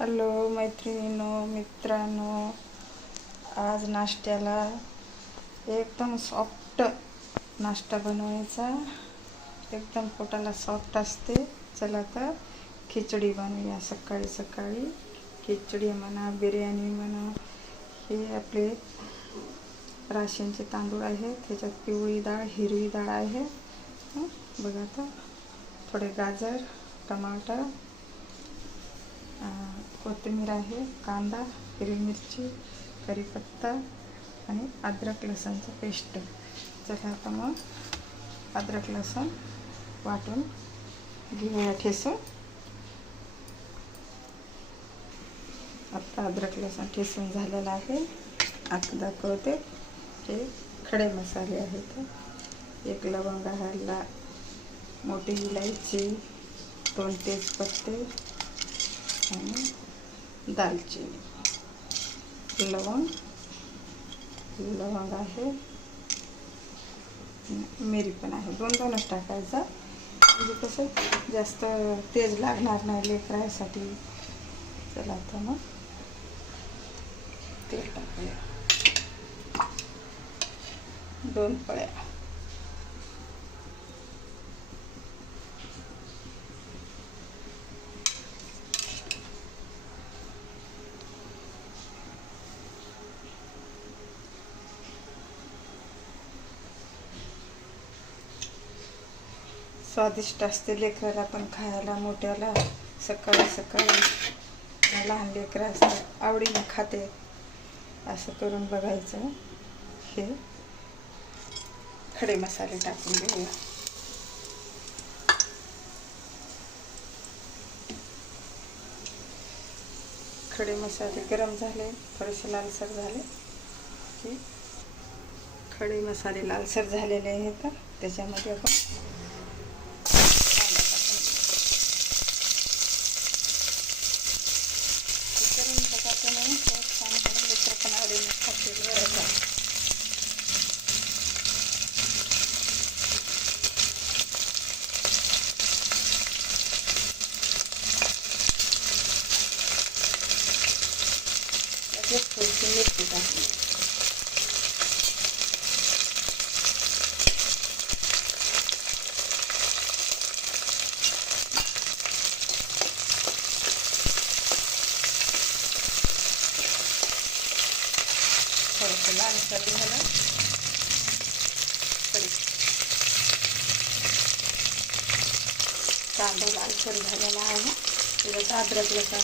Hello मैत्रिणींनो, मित्रांनो, आज नाश्त्याला एकदम सॉफ्ट नाश्ता बनवायचा, एकदम पोटाला सॉफ्ट असते. चला तर खिचडी बनवूया. सकाळी सकाळी खिचडी म्हणा, बिर्याणी म्हणा. हे आपले राशनचे तांदूळ आहेत, त्याच्यात पिवळी डाळ, हिरवी डाळ आहे. बघा आता थोडे गाजर, टमाटर, कोथिंबीर आहे, कांदा, हिरवी मिरची, कढीपत्ता आणि अद्रक लसणचं पेस्ट. चला आता मग अद्रक लसण वाटून घेऊया ठेसून. आता अद्रक लसण ठेसून झालेलं आहे. आता दाखवते. हे खडे मसाले आहेत. एक लवंग आहे, मोठी इलायची, 2 तेजपत्ते आणि दालचिनी. लवंग आहे, मिरी पण आहे. 2-2च टाकायचा, म्हणजे कसं जास्त तेज लागणार नाही लेकरासाठी. चला आता मग तेल टाकूया. 2 पळ्या. स्वादिष्ट असते लेकराला पण खायला, मोठ्याला. सकाळी सकाळी लहान लेकरं असतात, आवडीने खाते. असं करून बघायचं. हे खडे मसाले टाकून घेऊया. खडे मसाले गरम झाले, थोडेसे लालसर झाले की खडे मसाले लालसर झालेले आहेत. त्याच्यामध्ये आपण थोडीशी मिरची टाकली. थोडंसं लालसर झालं तरी कांदा लालसर झालेला आहे. त्याच्यात अद्रक लसूण